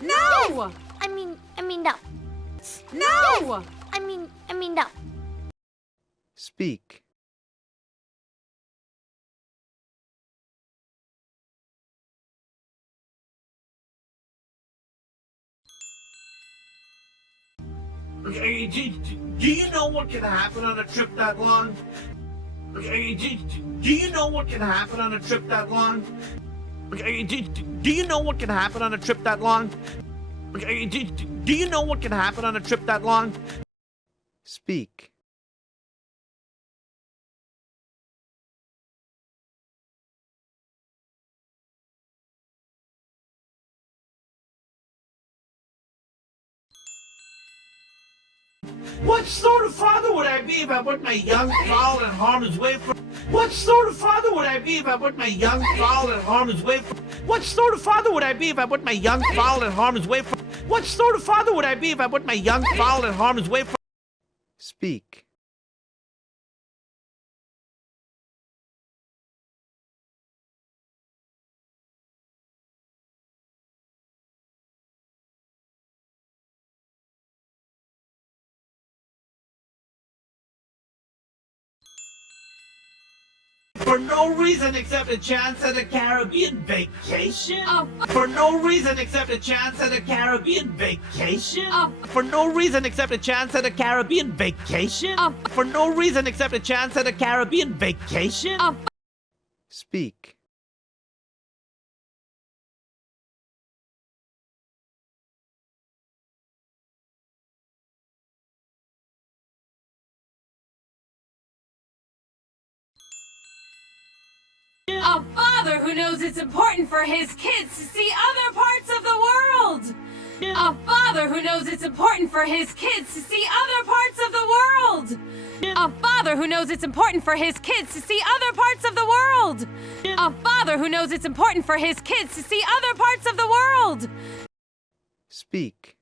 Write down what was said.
No! I mean no. No! I mean no. Speak. Do you know what can happen on a trip that long? Do you know what can happen on a trip that long? Do you know what can happen on a trip that long? Do you know what can happen on a trip that long? Speak. What sort of father would I be if I put my young fowl in harm's way from? What sort of father would I be if I put my young fowl in harm's way from? What sort of father would I be if I put my young fowl in harm's way from? What sort of father would I be if I put my young fowl in harm's way from? Speak. For no reason except a chance at a Caribbean vacation? For no reason except a chance at a Caribbean vacation? For no reason except a chance at a Caribbean vacation? For no reason except a chance at a Caribbean vacation? Speak. A father who knows it's important for his kids to see other parts of the world. A father who knows it's important for his kids to see other parts of the world. A father who knows it's important for his kids to see other parts of the world. A father who knows it's important for his kids to see other parts of the world. Speak.